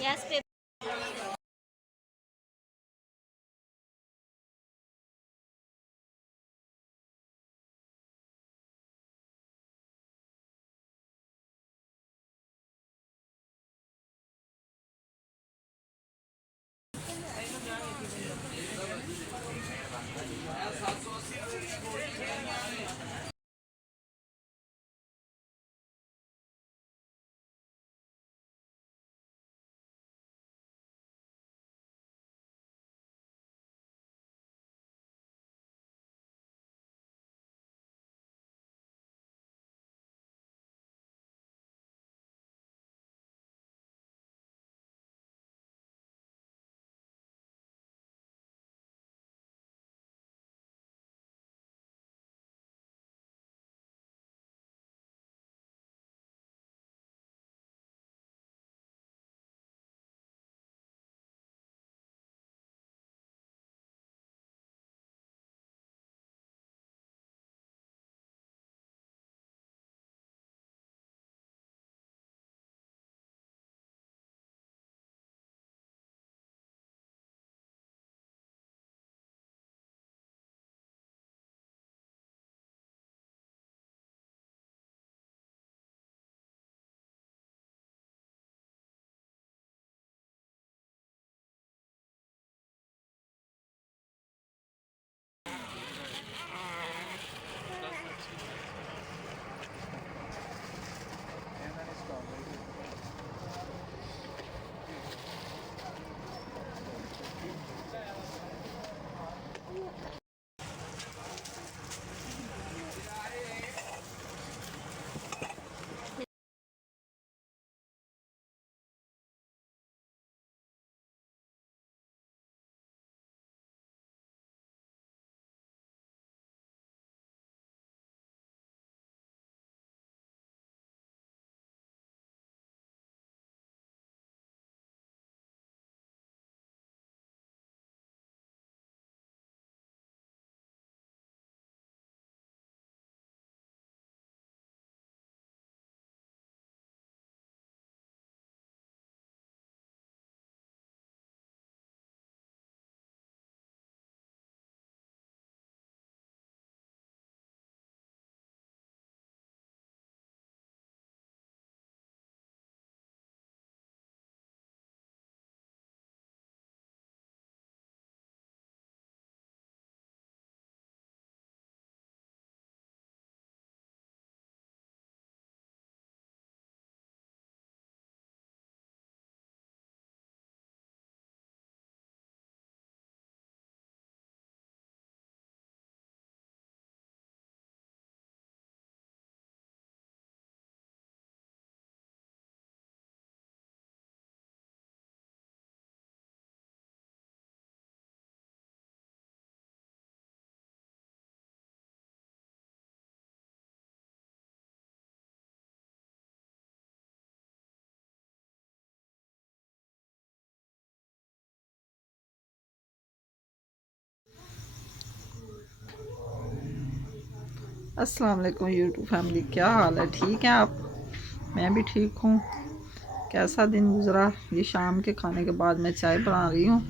Yes, babe. अस्सलाम वालेकुम YouTube family, क्या हाल है? ठीक है आप? मैं भी ठीक हूँ। कैसा दिन गुज़रा? ये शाम के खाने के बाद मैं चाय बना रही हूँ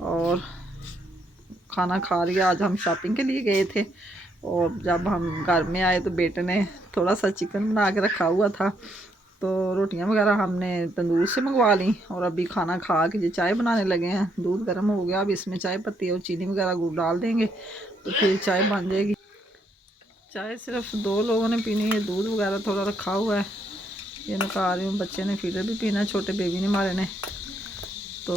और खाना खा रही है। आज हम शॉपिंग के लिए गए थे और जब हम घर में आए तो बेटे ने थोड़ा सा चिकन बना के रखा हुआ था, तो रोटियां वगैरह हमने तंदूर से मंगवा ली और अभी खाना खा के ये चाय बनाने लगे हैं। दूध गर्म हो गया, अब इसमें चाय पत्ती और चीनी वगैरह गुड़ डाल देंगे तो फिर चाय बन जाएगी। चाय सिर्फ 2 लोगों ने पीनी है, दूध वगैरह थोड़ा रखा हुआ है। ये मैं खा रही हूँ, बच्चे ने फीडर भी पीना है, छोटे बेबी ने हमारे ने। तो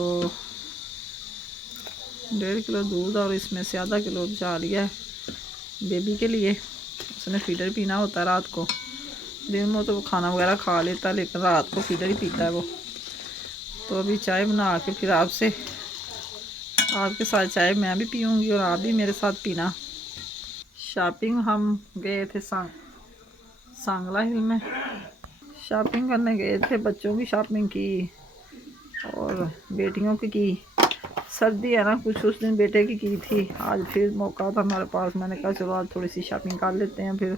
1.5 किलो दूध और इसमें से आधा किलो जा लिया है बेबी के लिए। उसने फीडर पीना होता है रात को। दिन में तो वो खाना वगैरह खा लेता है लेकिन रात को फीडर ही पीता है वो। तो अभी चाय बना के फिर आपके साथ चाय मैं भी पीऊँगी और आप भी मेरे साथ पीना। शॉपिंग हम गए थे सांगला हिल में शॉपिंग करने गए थे। बच्चों की शॉपिंग की और बेटियों की। सर्दी है ना, कुछ उस दिन बेटे की थी। आज फिर मौका था हमारे पास, मैंने कहा चलो आज थोड़ी सी शॉपिंग कर लेते हैं, फिर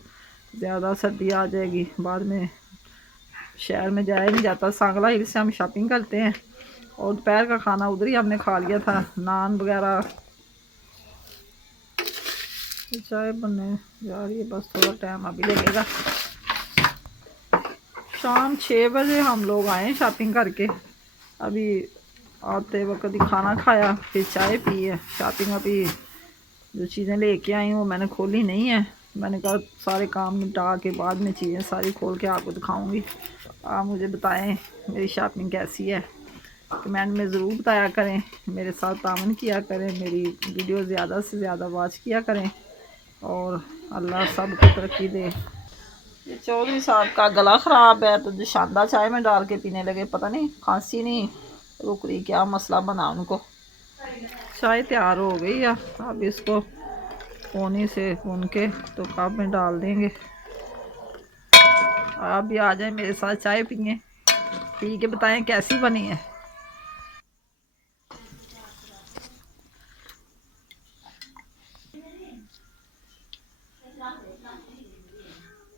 ज़्यादा सर्दी आ जाएगी, बाद में शहर में जाया नहीं जाता। सांगला हिल से हम शॉपिंग करते हैं और दोपहर का खाना उधर ही हमने खा लिया था, नान वगैरह। चाय बनने जा रही है, बस थोड़ा टाइम अभी लगेगा। शाम 6 बजे हम लोग आए शॉपिंग करके। अभी आते वक्त ही खाना खाया, फिर चाय पी है। शॉपिंग अभी जो चीज़ें लेके आई वो मैंने खोली नहीं है। मैंने कहा सारे काम निपटा के बाद में चीज़ें सारी खोल के आपको दिखाऊंगी। आप मुझे बताएं मेरी शॉपिंग कैसी है, कमेंट में ज़रूर बताया करें। मेरे साथ तामन किया करें, मेरी वीडियो ज़्यादा से ज़्यादा वॉच किया करें और अल्लाह सबको तरक्की दे। ये चौधरी साहब का गला ख़राब है तो जो शानदार चाय में डाल के पीने लगे। पता नहीं खांसी नहीं रुक रही, क्या मसला बना उनको। चाय तैयार हो गई है, अब इसको पोनी से भून के तो कप में डाल देंगे। आप भी आ जाएं मेरे साथ चाय पिए, पी के बताएं कैसी बनी है।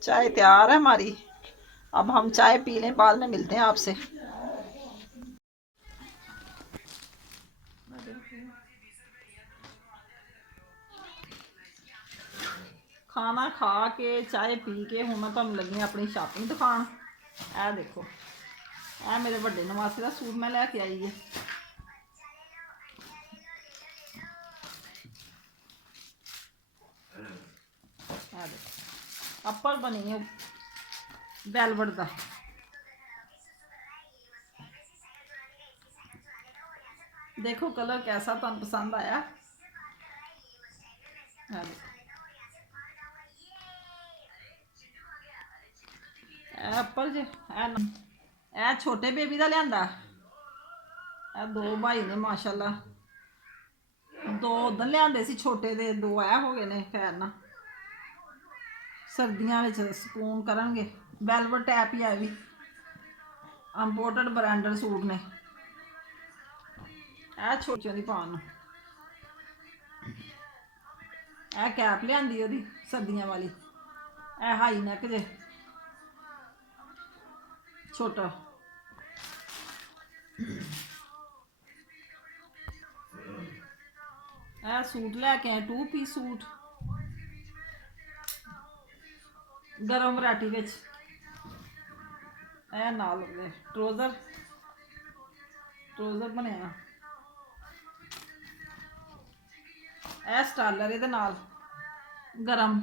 चाय तैयार है हमारी, अब हम चाय पी लें, बाद में मिलते हैं आपसे। खाना खा के चाय पी के हूँ मैं तुम लगी अपनी शॉपिंग दिखान। ए देखो, ए मेरे बड़े नवासे का सूट मैं लैके आई है। अप्पर बनी है वेलवेट का। देखो कलर कैसा तुम पसंद आया। अप्पर जे ए छोटे बेबी का लिया, दो भाई ने माशाल्लाह। दो उधर लिया सी छोटे दे, दो ए हो गए ने। खैर ना सर्दियों में सकून करनगे। वेलवेट टैप ही है भी, इंपोर्टेड ब्रांडेड सूट ने। ए छोटियों की पान ए कैप लिया सर्दियों वाली। ए हाई नैक जे छोटा। ए सूट लैके आए 2 पीस सूट गर्म वैरायटी विच। ए नाल ट्रोजर ट्रोजर बनया। ए स्टालर ये नाल गरम।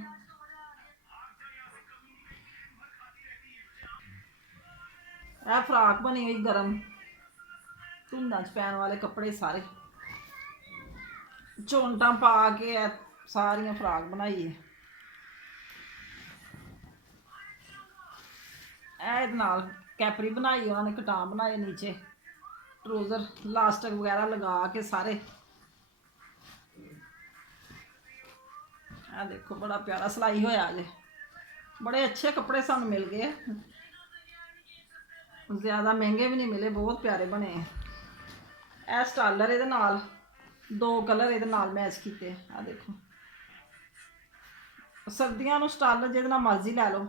ए फ्राक बनी हुई गरम, धुंदा च पैन वाले कपड़े सारे चौंटा पा के सारियां फ्राक बनाई है। नाल कैपरी बनाई उन्होंने, कटान बनाए नीचे ट्रोजर लास्टिक वगैरह लगा के सारे। आ देखो बड़ा प्यारा सिलाई होया जे, बड़े अच्छे कपड़े सानू मिल गए, ज़्यादा महंगे भी नहीं मिले, बहुत प्यारे बने हैं। ए स्टालर ये नाल दो कलर ये नाल मैच किए। आ देखो सर्दियों स्टालर जिहदे नाल मर्जी लै लो।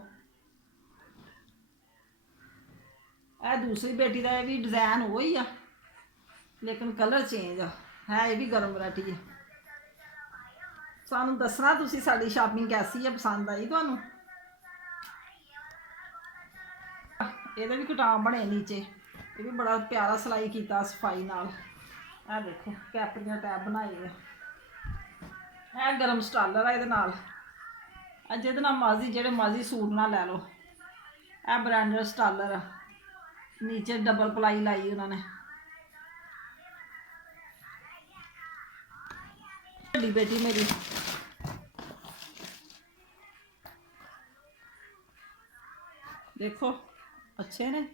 ए दूसरी बेटी का भी डिजाइन वही आ लेकिन कलर चेंज है, ये भी गर्म वैरायटी है। सानू दसना तुसी साडी शॉपिंग कैसी है, पसंद आई तुहानू। ये भी कटान बने नीचे, ये भी बड़ा प्यारा सिलाई किया सफाई नाल। ए देखो कैपरियां टैब बनाए है। ए गर्म स्टालर है, ये जिहदे नाल मर्जी जेहड़े मर्जी सूट ना लै लो। ए ब्रांडेड स्टालर नीचे डबल पलाई लाई उन्होंने। बड़ी बेटी मेरी देखो अच्छे ने,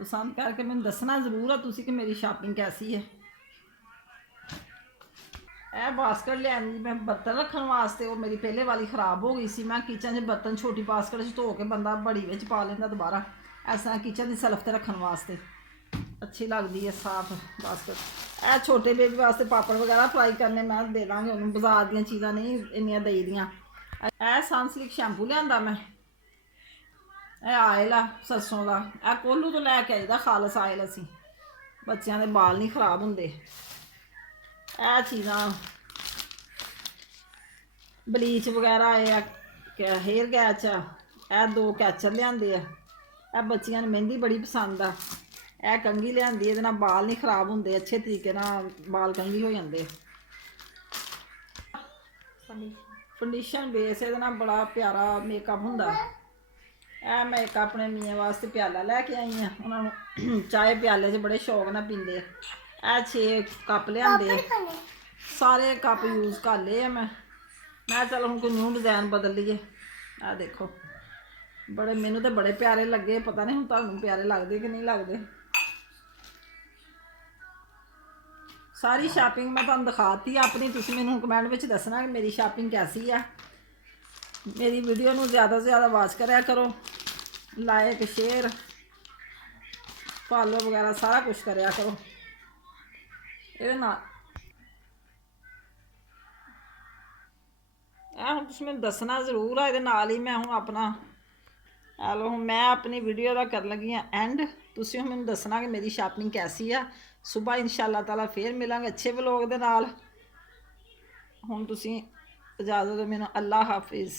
ਪਸੰਦ ਕਰਕੇ ਮੈਨੂੰ ਦੱਸਣਾ ਜ਼ਰੂਰ ਆ ਤੁਸੀਂ ਕਿ ਮੇਰੀ ਸ਼ਾਪਿੰਗ ਕੈਸੀ ਹੈ। ਇਹ ਬਾਸਕਟ ਲਿਆਂਦੀ ਮੈਂ ਬਰਤਨ ਰੱਖਣ ਵਾਸਤੇ, ਉਹ ਮੇਰੀ ਪਹਿਲੇ ਵਾਲੀ ख़राब ਹੋ ਗਈ ਸੀ। ਮੈਂ ਕਿਚਨ 'ਚ ਬਰਤਨ ਛੋਟੀ ਬਾਸਕਟ 'ਚ ਧੋ ਕੇ ਬੰਦਾ ਬੜੀ ਵਿੱਚ ਪਾ ਲੈਂਦਾ ਦੁਬਾਰਾ, ਇਸ ਤਰ੍ਹਾਂ ਕਿਚਨ ਦੀ ਸੈਲਫ ਤੇ ਰੱਖਣ ਵਾਸਤੇ ਅੱਛੀ ਲੱਗਦੀ ਹੈ ਸਾਫ਼ ਬਾਸਕਟ। ਇਹ ਛੋਟੇ ਬੇਬੀ ਵਾਸਤੇ ਪਾਪੜ ਵਗੈਰਾ ਫਰਾਈ ਕਰਨੇ ਮੈਂ ਦੇ ਦਾਂਗੇ ਉਹਨੂੰ, ਬਾਜ਼ਾਰ ਦੀਆਂ ਚੀਜ਼ਾਂ ਨਹੀਂ ਇੰਨੀਆਂ ਦੇਈ ਦੀਆਂ। ਇਹ ਸਨਸਿਲਕ ਸ਼ੈਂਪੂ ਲਿਆਂਦਾ ਮੈਂ, ਇਹ ਆਇਲ ਆ ਸਰਸੋਂ ਦਾ, ਇਹ ਕੋਲੂ ਤੋਂ ਲੈ ਕੇ ਆਈਦਾ ਖਾਲਸ ਆਇਲ। ਅਸੀਂ ਬੱਚਿਆਂ ਦੇ ਵਾਲ ਨਹੀਂ ख़राब ਹੁੰਦੇ। ਇਹ ਚੀਜ਼ਾਂ ਬਲੀਚ ਵਗੈਰਾ ਇਹ ਹੇਅਰ ਕੈਚ ਆ, ਇਹ 2 ਕੈਚਰ ਲਿਆਂਦੇ ਆ। ਇਹ ਬੱਚਿਆਂ ਨੂੰ ਮਹਿੰਦੀ ਬੜੀ ਪਸੰਦ ਆ। ਇਹ ਕੰਘੀ ਲਿਆਂਦੀ, ਇਹਦੇ ਨਾਲ ਵਾਲ ਨਹੀਂ ख़राब ਹੁੰਦੇ, ਅੱਛੇ ਤਰੀਕੇ ਨਾਲ ਵਾਲ ਕੰਘੀ ਹੋ ਜਾਂਦੇ। ਫਾਊਂਡੇਸ਼ਨ ਬੇਸ, ਇਹਦੇ ਨਾਲ ਬੜਾ ਪਿਆਰਾ ਮੇਕਅਪ ਹੁੰਦਾ। ਇਹ ਮੈਂ ਇੱਕ ਆਪਣੇ ਮੀਆਂ ਵਾਸਤੇ ਪਿਆਲਾ ਲੈ ਕੇ ਆਈ ਹਾਂ, ਉਹਨਾਂ ਨੂੰ ਚਾਹ ਪਿਆਲੇ 'ਚ ਬੜੇ ਸ਼ੌਕ ਨਾਲ ਪੀਂਦੇ ਆ। ਇਹ 6 ਕੱਪ ਲਿਆਂਦੇ, ਸਾਰੇ ਕੱਪ ਯੂਜ਼ ਕਰ ਲਏ ਆ ਮੈਂ ਚਲ ਹੁਣ ਕੋਈ ਨਿਊ ਡਿਜ਼ਾਈਨ ਬਦਲ ਲਈਏ। ਆਹ ਦੇਖੋ ਬੜੇ, ਮੈਨੂੰ ਤਾਂ ਬੜੇ ਪਿਆਰੇ ਲੱਗੇ, ਪਤਾ ਨਹੀਂ ਹੁਣ ਤੁਹਾਨੂੰ ਪਿਆਰੇ ਲੱਗਦੇ ਕਿ ਨਹੀਂ ਲੱਗਦੇ। ਸਾਰੀ ਸ਼ਾਪਿੰਗ ਮੈਂ ਤੁਹਾਨੂੰ ਦਿਖਾਤੀ ਆਪਣੀ, ਤੁਸੀਂ ਮੈਨੂੰ ਕਮੈਂਟ ਵਿੱਚ ਦੱਸਣਾ ਕਿ ਮੇਰੀ ਸ਼ਾਪਿੰਗ ਕੈਸੀ ਆ। ਮੇਰੀ ਵੀਡੀਓ ਨੂੰ ज़्यादा से ज़्यादा वाच करा करो, लाइक शेयर फॉलो वगैरह सारा कुछ करा करो। ये हम तुम मैं दसना जरूर है, ये मैं हूँ अपना हेलो हूँ मैं अपनी वीडियो का कर लगी हाँ एंड। तुम मैं दसना कि मेरी शॉपिंग कैसी है। सुबह इंशाअल्लाह ताला फिर मिलांगे अच्छे व्लॉग दे नाल। हुण तुसीं इजाज़त दो मैनूं, अल्लाह हाफिज़।